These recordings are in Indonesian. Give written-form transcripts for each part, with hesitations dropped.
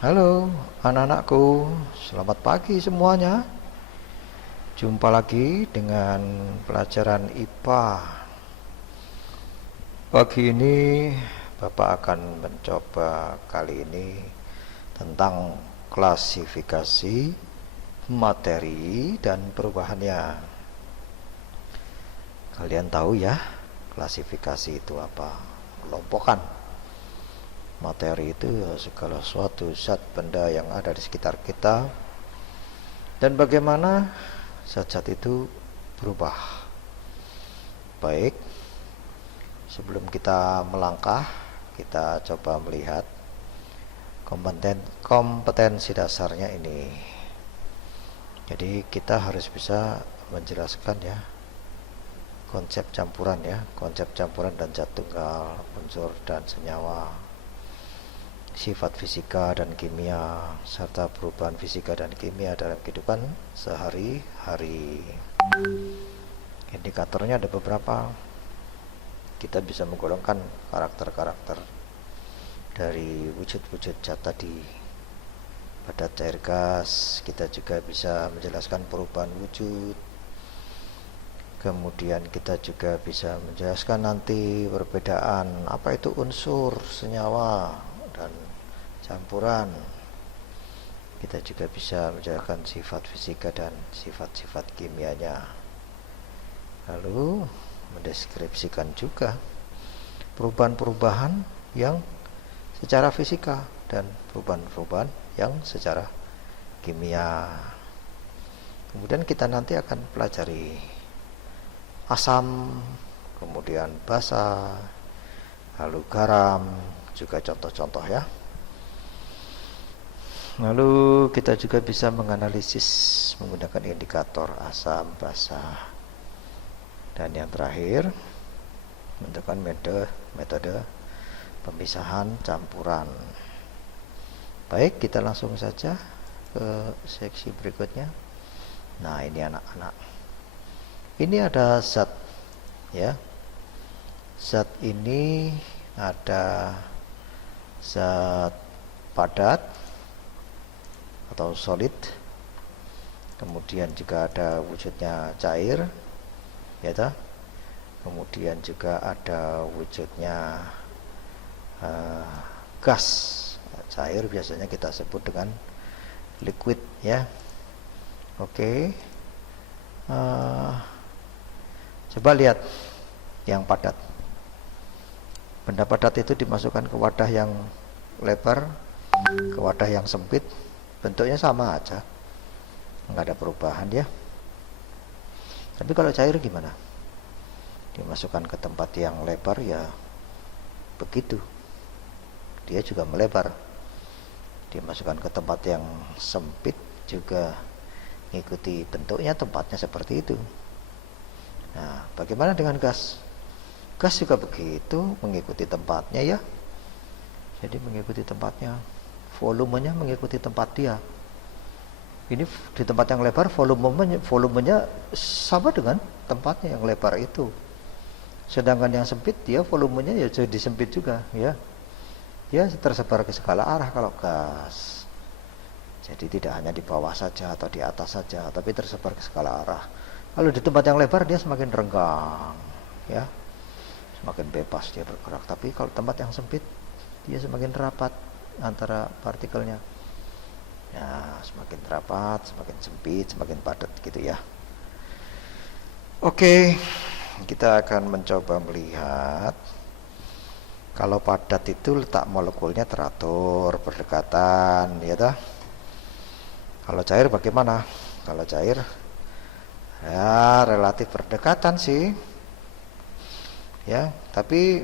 Halo anak-anakku, selamat pagi semuanya. Jumpa lagi dengan pelajaran IPA. Pagi ini Bapak akan mencoba kali ini tentang klasifikasi materi dan perubahannya. Kalian tahu ya, klasifikasi itu apa? Kelompokan. Materi itu segala suatu zat benda yang ada di sekitar kita, dan bagaimana zat-zat itu berubah. Baik, sebelum kita melangkah, kita coba melihat kompetensi dasarnya ini. Jadi kita harus bisa menjelaskan ya konsep campuran dan zat tunggal, unsur dan senyawa, sifat fisika dan kimia, serta perubahan fisika dan kimia dalam kehidupan sehari-hari. Indikatornya ada beberapa. Kita bisa menggolongkan karakter-karakter dari wujud-wujud zat tadi. Pada cair gas, kita juga bisa menjelaskan perubahan wujud. Kemudian kita juga bisa menjelaskan nanti perbedaan apa itu unsur, senyawa, dan campuran. Kita juga bisa menjelaskan sifat fisika dan sifat-sifat kimianya. Lalu mendeskripsikan juga perubahan-perubahan yang secara fisika dan perubahan-perubahan yang secara kimia. Kemudian kita nanti akan pelajari asam, kemudian basa, lalu garam, juga contoh-contoh ya. Lalu kita juga bisa menganalisis menggunakan indikator asam, basa, dan yang terakhir menentukan metode pemisahan campuran. Baik, kita langsung saja ke seksi berikutnya. Nah, ini anak-anak, ini ada zat ya. Zat ini ada zat padat atau solid, kemudian juga ada wujudnya cair ya toh? Kemudian juga ada wujudnya gas. Cair biasanya kita sebut dengan liquid ya. Oke. Coba lihat yang padat. Benda padat itu dimasukkan ke wadah yang lebar, ke wadah yang sempit, bentuknya sama aja, nggak ada perubahan ya. Tapi kalau cair gimana? Dimasukkan ke tempat yang lebar ya begitu, dia juga melebar. Dimasukkan ke tempat yang sempit juga mengikuti bentuknya, tempatnya seperti itu. Nah, bagaimana dengan gas? Gas juga begitu, mengikuti tempatnya ya. Jadi mengikuti tempatnya, volumenya mengikuti tempat dia. Ini di tempat yang lebar volumenya sama dengan tempatnya yang lebar itu. Sedangkan yang sempit dia volumenya ya jadi sempit juga ya. Dia tersebar ke segala arah kalau gas. Jadi tidak hanya di bawah saja atau di atas saja, tapi tersebar ke segala arah. Kalau di tempat yang lebar dia semakin renggang ya, semakin bebas dia bergerak. Tapi kalau tempat yang sempit dia semakin rapat antara partikelnya ya, semakin rapat, semakin sempit, semakin padat gitu ya. Oke, kita akan mencoba melihat kalau padat itu letak molekulnya teratur, berdekatan ya toh. Kalau cair bagaimana? Kalau cair ya relatif berdekatan sih ya, tapi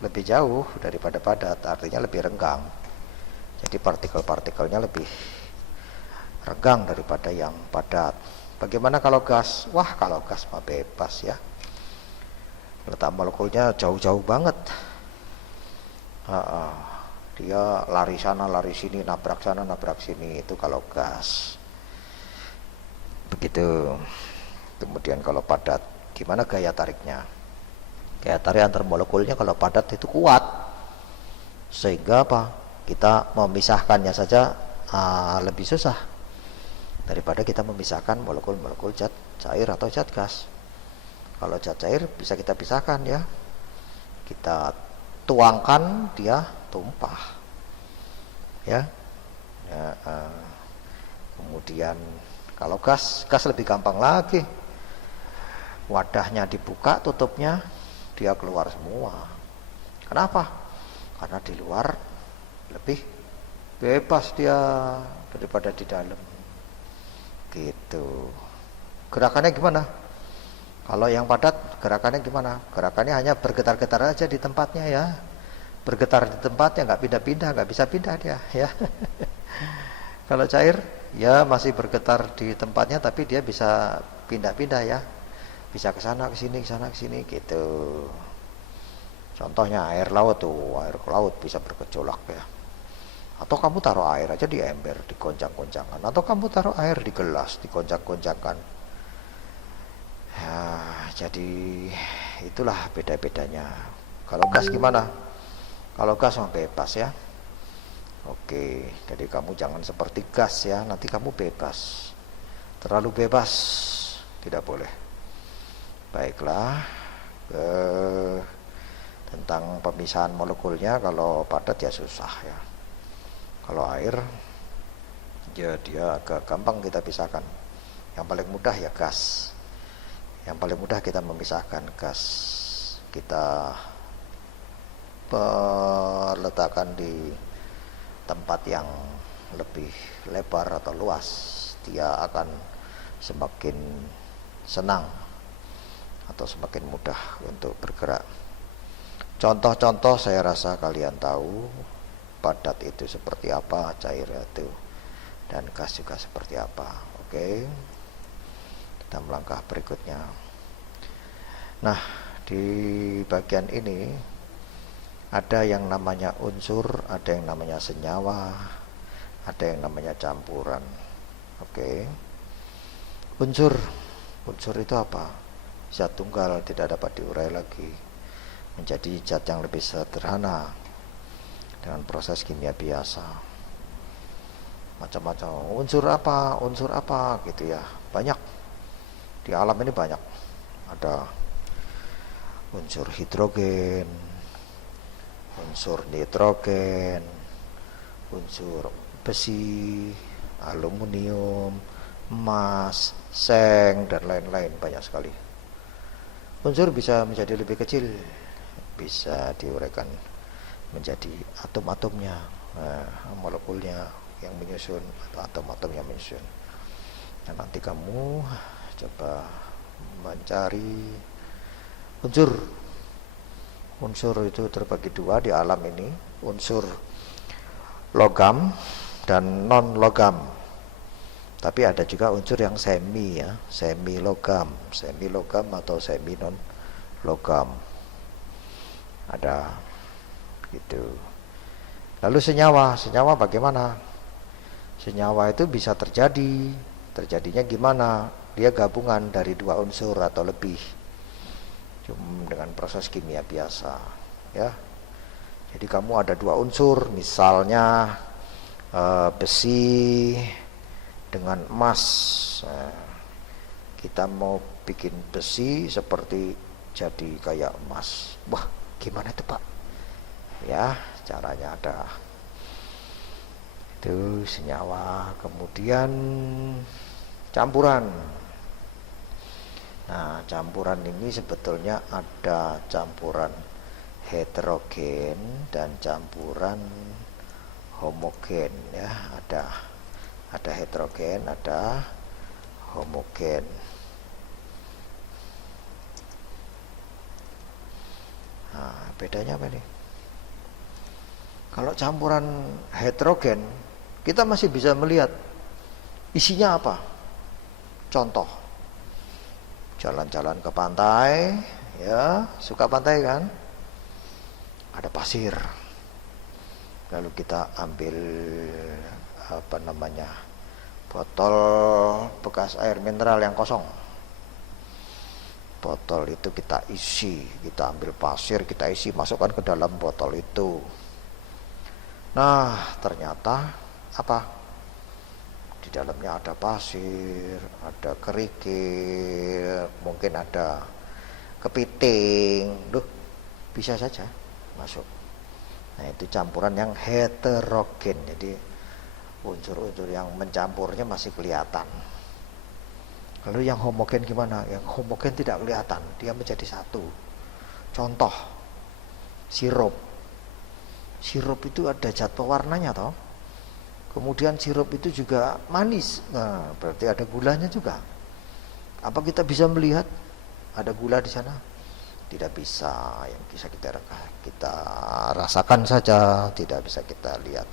lebih jauh daripada padat, artinya lebih renggang. Jadi partikel-partikelnya lebih renggang daripada yang padat. Bagaimana kalau gas? Wah, kalau gas mah bebas ya, letak molekulnya jauh-jauh banget. Dia lari sana lari sini, nabrak sana nabrak sini, itu kalau gas begitu. Kemudian kalau padat gimana gaya tariknya? Gaya tarik antar molekulnya kalau padat itu kuat, sehingga apa? Kita memisahkannya saja lebih susah daripada kita memisahkan molekul-molekul zat cair atau zat gas. Kalau zat cair bisa kita pisahkan ya, kita tuangkan dia tumpah ya, kemudian kalau gas lebih gampang lagi, wadahnya dibuka, tutupnya, dia keluar semua. Kenapa? Karena di luar lebih bebas dia daripada di dalam gitu. Gerakannya gimana? Kalau yang padat gerakannya gimana? Gerakannya hanya bergetar-getar aja di tempatnya ya, bergetar di tempatnya, nggak pindah-pindah, nggak bisa pindah dia ya. Kalau cair ya masih bergetar di tempatnya, tapi dia bisa pindah-pindah ya, bisa ke sana ke sini, ke sana ke sini gitu. Contohnya air laut tuh, air laut bisa bergejolak ya. Atau kamu taruh air aja di ember, digoncang-goncangkan. Atau kamu taruh air di gelas, digoncang-goncangkan. Ya, jadi itulah beda-bedanya. Kalau gas gimana? Kalau gas mah bebas ya. Oke, jadi kamu jangan seperti gas ya, nanti kamu bebas. Terlalu bebas, tidak boleh. Baiklah, tentang pemisahan molekulnya, kalau padat ya susah ya. Kalau air ya dia agak gampang kita pisahkan. Yang paling mudah ya gas. Yang paling mudah kita memisahkan gas. Kita letakkan di tempat yang lebih lebar atau luas, dia akan semakin senang atau semakin mudah untuk bergerak. Contoh-contoh saya rasa kalian tahu, padat itu seperti apa, cair itu, dan gas juga seperti apa. Oke, kita melangkah berikutnya. Nah, di bagian ini ada yang namanya unsur, ada yang namanya senyawa, ada yang namanya campuran. Oke, unsur itu apa? Zat tunggal tidak dapat diurai lagi menjadi zat yang lebih sederhana dengan proses kimia biasa. Macam-macam unsur apa gitu ya, banyak di alam ini, banyak. Ada unsur hidrogen, unsur nitrogen, unsur besi, aluminium, emas, seng, dan lain-lain, banyak sekali. Unsur bisa menjadi lebih kecil, bisa diuraikan menjadi atom-atomnya, molekulnya yang menyusun atau atom-atom yang menyusun. Dan nanti kamu coba mencari unsur itu terbagi dua di alam ini, unsur logam dan non logam. Tapi ada juga unsur yang semi ya, semi logam atau semi non logam. Ada gitu. Lalu senyawa bagaimana? Senyawa itu bisa terjadinya gimana? Dia gabungan dari dua unsur atau lebih, cuma dengan proses kimia biasa ya. Jadi kamu ada dua unsur, misalnya besi dengan emas. Kita mau bikin besi seperti jadi kayak emas. Wah, gimana itu Pak? Ya, caranya ada. Itu senyawa. Kemudian campuran. Nah, campuran ini sebetulnya ada campuran heterogen dan campuran homogen ya. Ada heterogen, ada homogen. Nah, bedanya apa nih? Kalau campuran heterogen, kita masih bisa melihat isinya apa. Contoh, jalan-jalan ke pantai, ya, suka pantai kan? Ada pasir. Lalu kita ambil botol bekas air mineral yang kosong. Botol itu kita isi, kita ambil pasir, kita isi, masukkan ke dalam botol itu. Nah, ternyata apa? Di dalamnya ada pasir, ada kerikil, mungkin ada kepiting. Duh, bisa saja masuk. Nah, itu campuran yang heterogen. Jadi unsur-unsur yang mencampurnya masih kelihatan. Lalu yang homogen gimana? Yang homogen tidak kelihatan, dia menjadi satu. Contoh, sirup. Sirup itu ada zat pewarnanya toh. Kemudian sirup itu juga manis. Nah, berarti ada gulanya juga. Apa kita bisa melihat ada gula di sana? Tidak bisa. Yang bisa kita rasakan saja, tidak bisa kita lihat.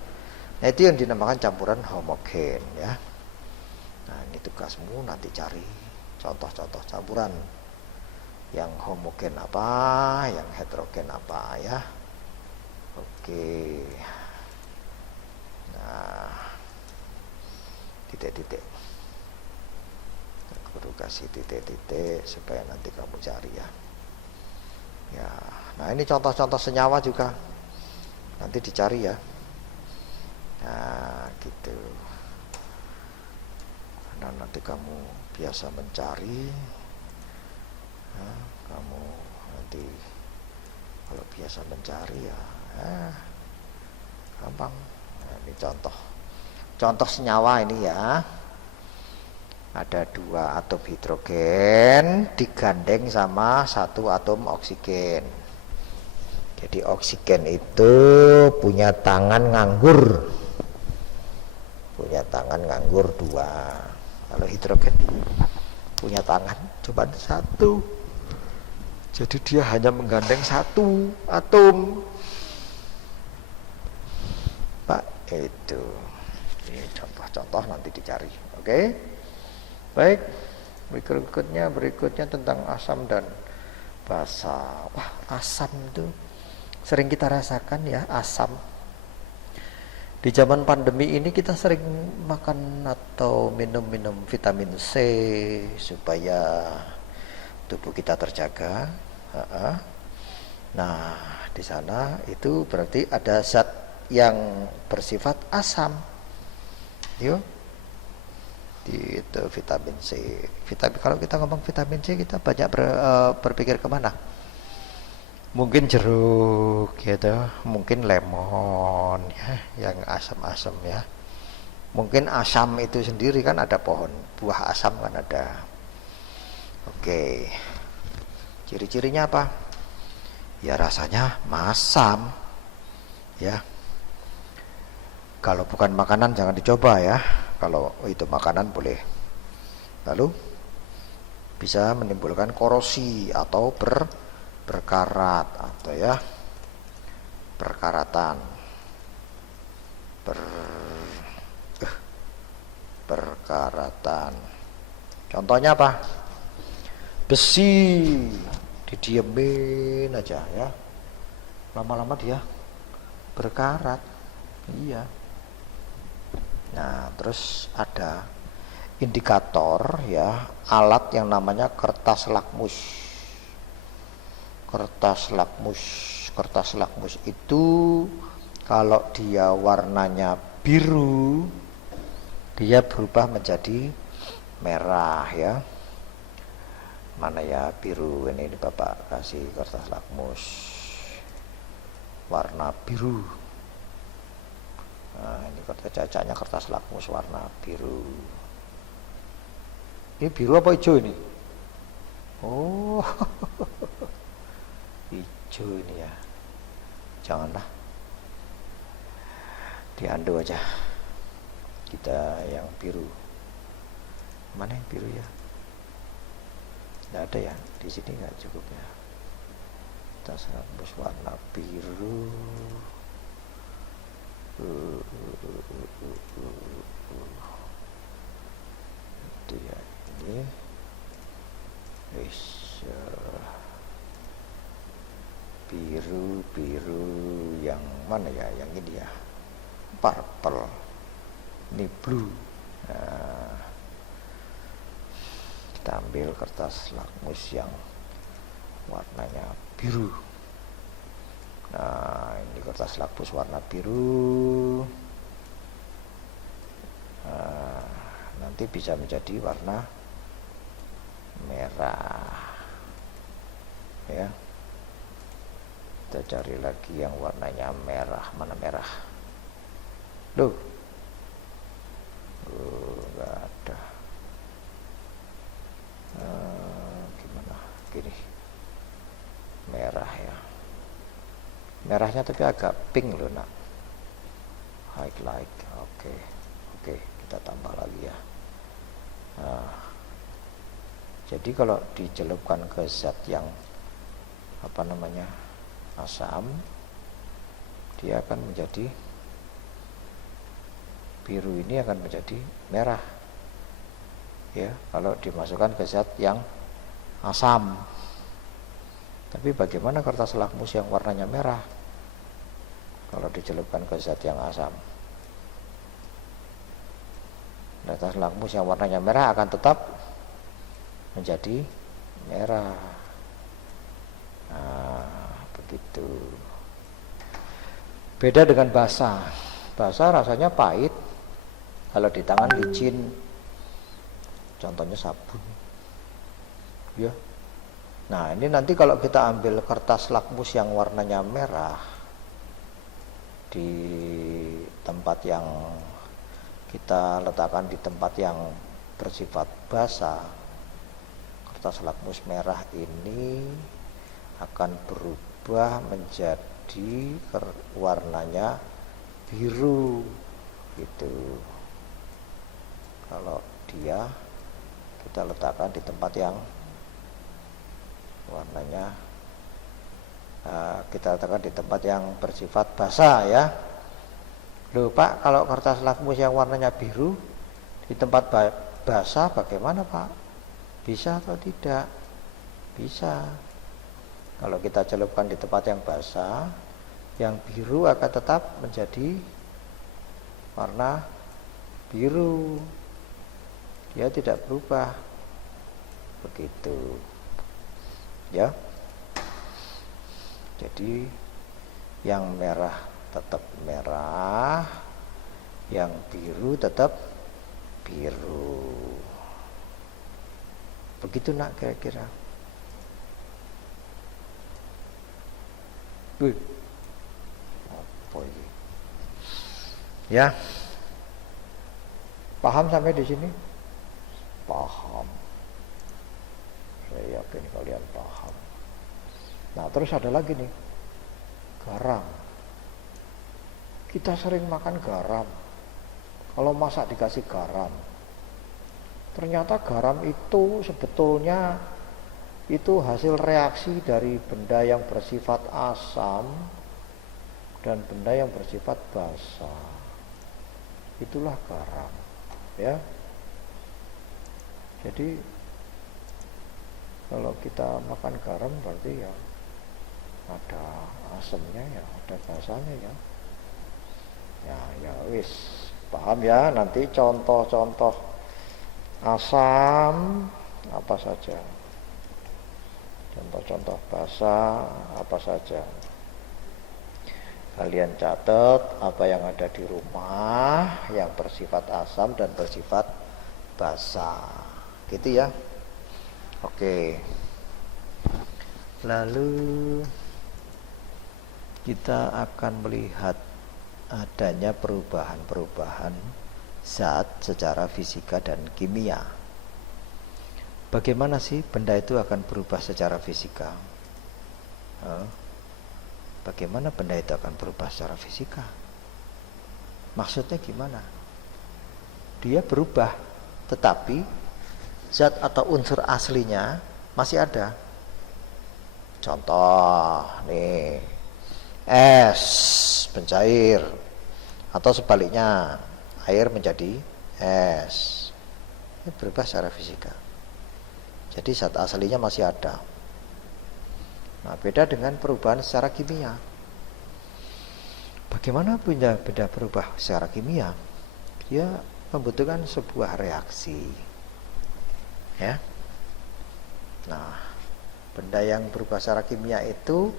Nah, itu yang dinamakan campuran homogen ya. Nah, ini tugasmu nanti cari contoh-contoh campuran yang homogen apa, yang heterogen apa ya. Oke. Nah, titik-titik. Guru kasih titik-titik supaya nanti kamu cari ya. Ya, nah ini contoh-contoh senyawa juga nanti dicari ya. Nah, gitu. Nah, nanti kamu biasa mencari. Nah, kamu nanti kalau biasa mencari ya, gampang. Nah, ini contoh senyawa ini ya. Ada 2 atom hidrogen digandeng sama 1 atom oksigen. Jadi oksigen itu punya tangan nganggur. Punya tangan nganggur 2. Kalau hidrogen punya tangan cuma 1. Jadi dia hanya menggandeng 1 atom. Pak, itu. Ini contoh-contoh nanti dicari. Oke? Baik. Berikutnya tentang asam dan basa. Wah, asam itu sering kita rasakan ya, asam. Di zaman pandemi ini kita sering makan atau minum vitamin C supaya tubuh kita terjaga. Nah, di sana itu berarti ada zat yang bersifat asam. Yuk, itu vitamin C. Kalau kita ngomong vitamin C, kita banyak berpikir kemana? Mungkin jeruk gitu, mungkin lemon ya, yang asam-asam ya. Mungkin asam itu sendiri kan ada pohon buah asam kan ada. Oke. Ciri-cirinya apa? Ya rasanya masam. Ya. Kalau bukan makanan jangan dicoba ya. Kalau itu makanan boleh. Lalu bisa menimbulkan korosi atau berkarat atau ya perkaratan perkaratan. Contohnya apa? Besi didiemin aja ya, lama-lama dia berkarat. Iya. Nah, terus ada indikator ya, alat yang namanya kertas lakmus. Kertas lakmus itu kalau dia warnanya biru, dia berubah menjadi merah ya. Mana ya biru ini Bapak kasih kertas lakmus warna biru. Nah, ini cacanya kertas lakmus warna biru. Ini biru apa hijau ini? Oh, hijau ini ya. Janganlah diandu aja. Kita yang biru. Mana yang biru ya? Tidak ada ya, di sini nggak cukup ya. Kertas lakmus warna biru. Itu ya ini. Biru yang mana ya? Yang ini ya, purple. Ini blue. Nah, kita ambil kertas lakmus yang warnanya biru. Nah, ini kertas lakmus warna biru. Nah, nanti bisa menjadi warna merah. Ya. Kita cari lagi yang warnanya merah. Mana merah? Loh. Enggak ada. Gimana? Gini. Merah ya. Merahnya tapi agak pink loh nak. Highlight. Oke, kita tambah lagi ya. Nah, jadi kalau dicelupkan ke zat yang asam, dia akan menjadi biru, ini akan menjadi merah. Ya, kalau dimasukkan ke zat yang asam. Tapi bagaimana kertas lakmus yang warnanya merah kalau dicelupkan ke zat yang asam? Kertas lakmus yang warnanya merah akan tetap menjadi merah. Nah, begitu. Beda dengan basa. Basa rasanya pahit, kalau di tangan licin. Contohnya sabun. Ya. Nah, ini nanti kalau kita ambil kertas lakmus yang warnanya merah di tempat yang kita letakkan di tempat yang bersifat basah, kertas lakmus merah ini akan berubah menjadi warnanya biru gitu. Kalau dia kita letakkan di tempat yang warnanya kita letakkan di tempat yang bersifat basah ya. Loh Pak, kalau kertas lakmus yang warnanya biru di tempat basah bagaimana Pak? Bisa atau tidak? Bisa. Kalau kita celupkan di tempat yang basah, yang biru akan tetap menjadi warna biru. Dia tidak berubah. Begitu. Ya. Jadi yang merah tetap merah, yang biru tetap biru. Begitu nak kira-kira. Apa ini? Ya. Paham sampai di sini? Paham. Saya yakin kalian paham. Nah, terus ada lagi nih. Garam. Kita sering makan garam. Kalau masak dikasih garam. Ternyata garam itu sebetulnya itu hasil reaksi dari benda yang bersifat asam dan benda yang bersifat basa. Itulah garam, ya. Jadi kalau kita makan garam berarti ya ada asamnya ya, ada basanya ya. Ya wis, paham ya. Nanti contoh-contoh asam apa saja, contoh-contoh basa apa saja. Kalian catat apa yang ada di rumah yang bersifat asam dan bersifat basa, gitu ya. Oke. Lalu kita akan melihat adanya perubahan-perubahan zat secara fisika dan kimia. Bagaimana sih benda itu akan berubah secara fisika? Bagaimana benda itu akan berubah secara fisika? Maksudnya gimana? Dia berubah, tetapi zat atau unsur aslinya masih ada. Contoh nih, es pencair, atau sebaliknya air menjadi es. Ini berubah secara fisika. Jadi zat aslinya masih ada. Nah, beda dengan perubahan secara kimia. Bagaimana benda berubah secara kimia? Dia membutuhkan sebuah reaksi. Ya. Nah, benda yang berubah secara kimia itu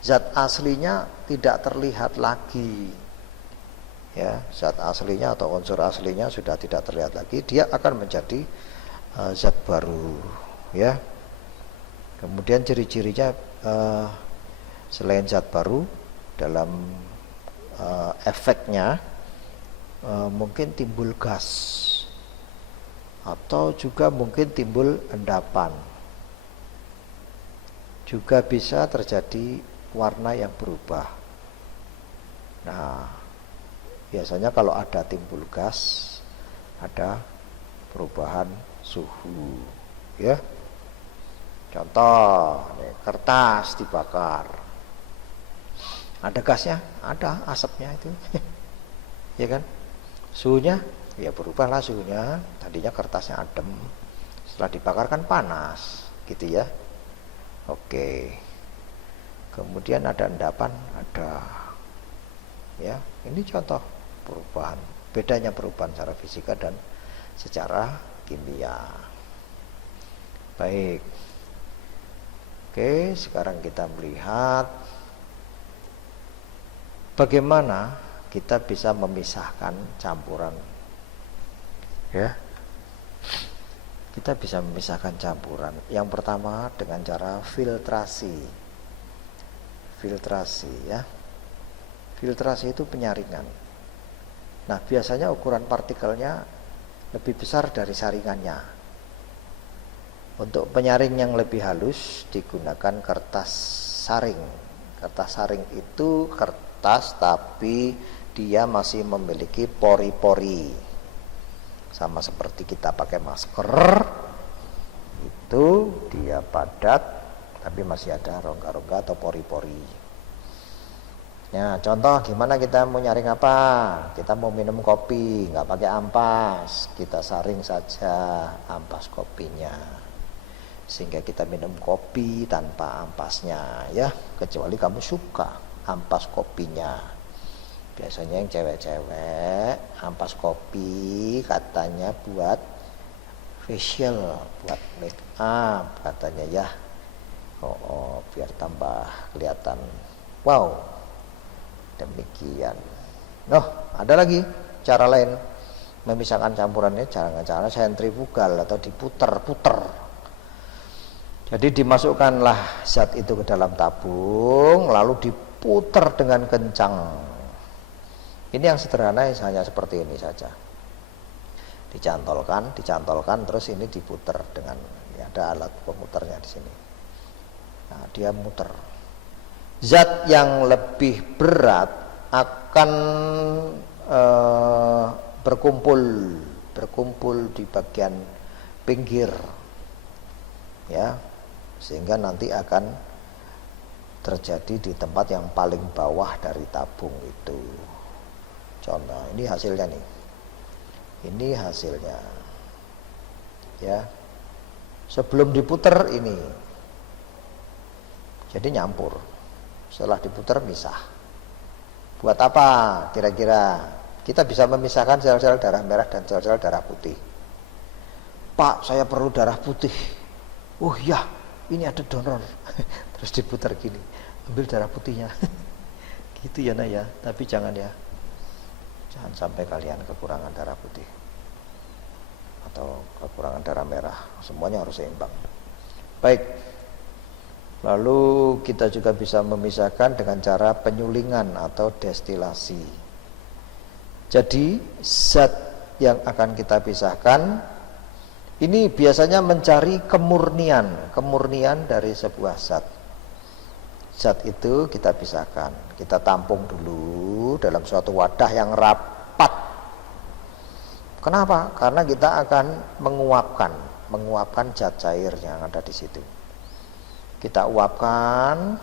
Zat aslinya tidak terlihat lagi. Ya, zat aslinya atau unsur aslinya sudah tidak terlihat lagi, dia akan menjadi zat baru, ya. Kemudian ciri-cirinya selain zat baru dalam efeknya mungkin timbul gas atau juga mungkin timbul endapan, juga bisa terjadi warna yang berubah. Nah, biasanya kalau ada timbul gas, ada perubahan suhu, ya. Contoh, nih, kertas dibakar, ada gasnya, ada asapnya itu, ya kan? Suhunya, ya berubahlah suhunya. Tadinya kertasnya adem, setelah dibakar kan panas, gitu ya. Oke. Kemudian ada endapan, ada, ya. Ini contoh perubahan, bedanya perubahan secara fisika dan secara kimia. Baik. Oke, sekarang kita melihat bagaimana kita bisa memisahkan campuran. Ya. Kita bisa memisahkan campuran. Yang pertama dengan cara filtrasi. Filtrasi, ya. Filtrasi itu penyaringan. Nah, biasanya ukuran partikelnya lebih besar dari saringannya. Untuk penyaring yang lebih halus digunakan kertas saring. Kertas saring itu kertas tapi dia masih memiliki pori-pori. Sama seperti kita pakai masker, itu dia padat tapi masih ada rongga-rongga atau pori-pori. Nah, contoh gimana kita mau nyaring apa? Kita mau minum kopi, nggak pakai ampas, kita saring saja ampas kopinya, sehingga kita minum kopi tanpa ampasnya, ya. Kecuali kamu suka ampas kopinya. Biasanya yang cewek-cewek ampas kopi katanya buat facial, buat make up katanya, ya. Biar tambah kelihatan wow. Demikian. Ada lagi cara lain memisahkan campurannya, cara sentrifugal atau diputer-puter. Jadi dimasukkanlah zat itu ke dalam tabung, lalu diputer dengan kencang. Ini yang sederhana, hanya seperti ini saja. Dicantolkan, terus ini diputer dengan, ya, ada alat pemuternya di sini. Nah, dia muter. Zat yang lebih berat akan berkumpul di bagian pinggir, ya, sehingga nanti akan terjadi di tempat yang paling bawah dari tabung itu. Contoh, ini hasilnya nih. Ini hasilnya, ya. Sebelum diputer ini, jadi nyampur. Setelah diputar misah. Buat apa kira-kira? Kita bisa memisahkan sel-sel darah merah dan sel-sel darah putih. Pak, saya perlu darah putih. Oh ya, ini ada donor. Terus diputar gini, ambil darah putihnya. Gitu ya, Nak, ya. Tapi jangan, ya, jangan sampai kalian kekurangan darah putih atau kekurangan darah merah. Semuanya harus seimbang. Baik. Lalu kita juga bisa memisahkan dengan cara penyulingan atau destilasi. Jadi zat yang akan kita pisahkan ini biasanya mencari kemurnian dari sebuah zat. Zat itu kita pisahkan, kita tampung dulu dalam suatu wadah yang rapat. Kenapa? Karena kita akan menguapkan zat cair yang ada di situ. Kita uapkan,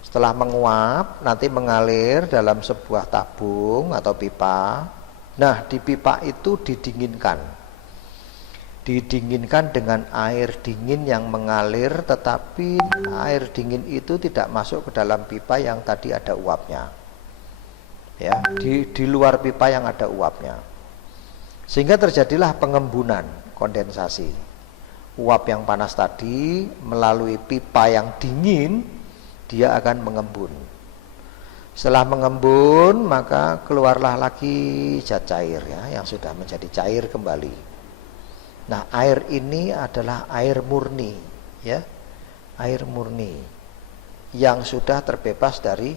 setelah menguap nanti mengalir dalam sebuah tabung atau pipa. Nah, di pipa itu didinginkan dengan air dingin yang mengalir, tetapi air dingin itu tidak masuk ke dalam pipa yang tadi ada uapnya, ya, di luar pipa yang ada uapnya, sehingga terjadilah pengembunan, kondensasi. Uap yang panas tadi melalui pipa yang dingin dia akan mengembun. Setelah mengembun, maka keluarlah lagi zat cair ya, yang sudah menjadi cair kembali. Nah, air ini adalah air murni ya. Air murni yang sudah terbebas dari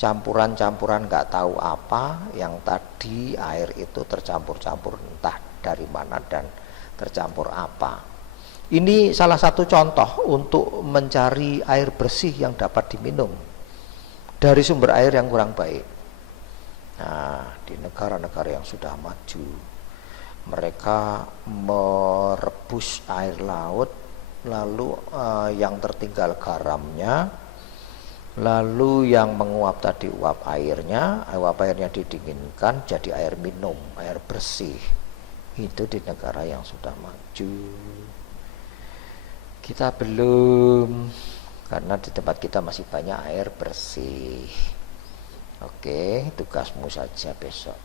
campuran-campuran nggak tahu apa, yang tadi air itu tercampur-campur entah dari mana dan tercampur apa. Ini salah satu contoh untuk mencari air bersih yang dapat diminum dari sumber air yang kurang baik. Nah, di negara-negara yang sudah maju, mereka merebus air laut, lalu yang tertinggal garamnya, lalu yang menguap tadi uap airnya didinginkan jadi air minum, air bersih. Itu di negara yang sudah maju. Kita belum, karena di tempat kita masih banyak air bersih. Oke, tugasmu saja besok,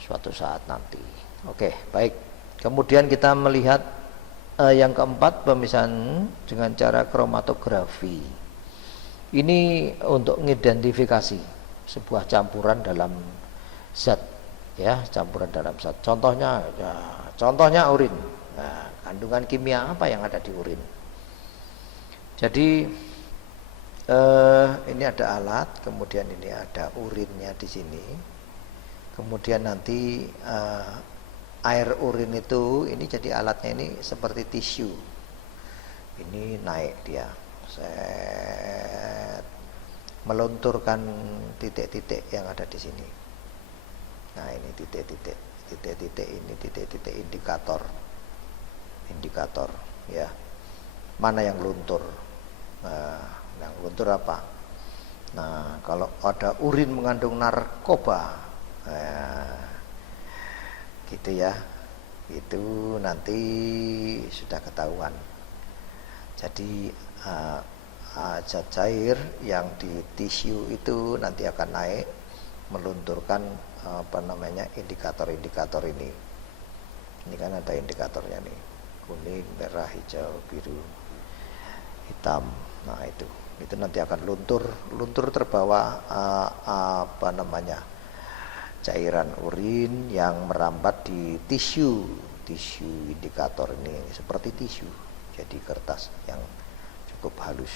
suatu saat nanti. Oke, baik. Kemudian kita melihat yang keempat, pemisahan dengan cara kromatografi. Ini untuk mengidentifikasi sebuah campuran dalam zat ya, campuran dalam zat. Contohnya ya, contohnya urin. Nah, kandungan kimia apa yang ada di urin? Jadi ini ada alat, kemudian ini ada urinnya di sini. Kemudian nanti air urin itu, ini jadi alatnya ini seperti tisu. Ini naik dia, set, melunturkan titik-titik yang ada di sini. Nah, ini titik-titik ini titik-titik indikator ya. Mana yang luntur? Nah, yang luntur apa? Nah, kalau ada urin mengandung narkoba, gitu ya, itu nanti sudah ketahuan. Jadi zat cair yang di tisu itu nanti akan naik melunturkan indikator-indikator ini. Ini kan ada indikatornya nih, kuning, merah, hijau, biru, hitam. Nah, itu nanti akan luntur terbawa cairan urin yang merambat di tisu indikator ini, seperti tisu, jadi kertas yang cukup halus.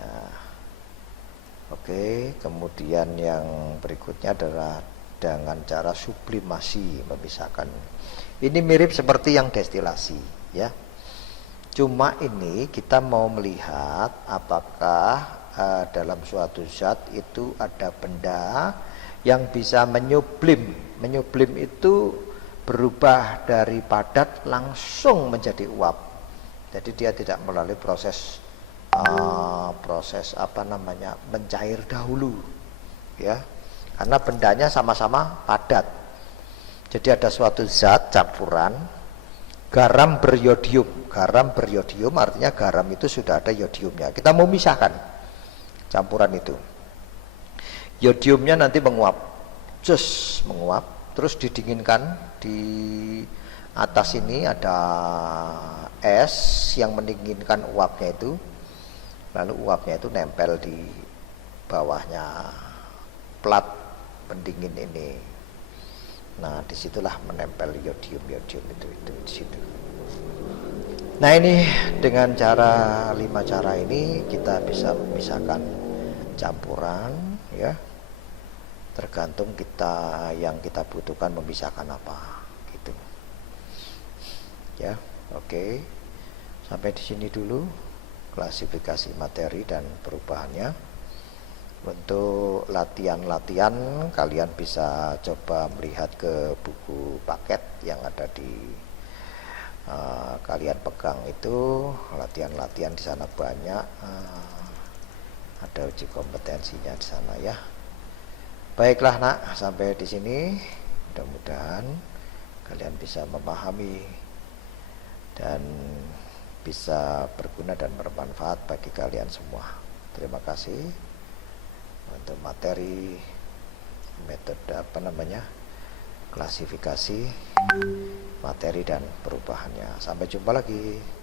Nah, oke, kemudian yang berikutnya adalah dengan cara sublimasi, memisahkan. Ini mirip seperti yang destilasi ya. Cuma ini kita mau melihat apakah dalam suatu zat itu ada benda yang bisa menyublim. Menyublim itu berubah dari padat langsung menjadi uap. Jadi dia tidak melalui proses mencair dahulu ya, karena bendanya sama-sama padat. Jadi ada suatu zat campuran garam beriodium. Garam beriodium artinya garam itu sudah ada iodiumnya. Kita mau misahkan campuran itu. Iodiumnya nanti menguap, terus didinginkan. Di atas ini ada es yang mendinginkan uapnya itu, lalu uapnya itu nempel di bawahnya plat pendingin ini. Nah, disitulah menempel iodium itu di situ. Nah, ini dengan 5 cara ini kita bisa memisahkan campuran ya. Tergantung yang kita butuhkan memisahkan apa gitu. Ya, oke. Sampai di sini dulu klasifikasi materi dan perubahannya. Untuk latihan-latihan kalian bisa coba melihat ke buku paket yang ada di kalian pegang itu. Latihan-latihan di sana banyak, ada uji kompetensinya di sana ya. Baiklah nak, sampai di sini mudah-mudahan kalian bisa memahami dan bisa berguna dan bermanfaat bagi kalian semua. Terima kasih untuk materi metode klasifikasi materi dan perubahannya. Sampai jumpa lagi.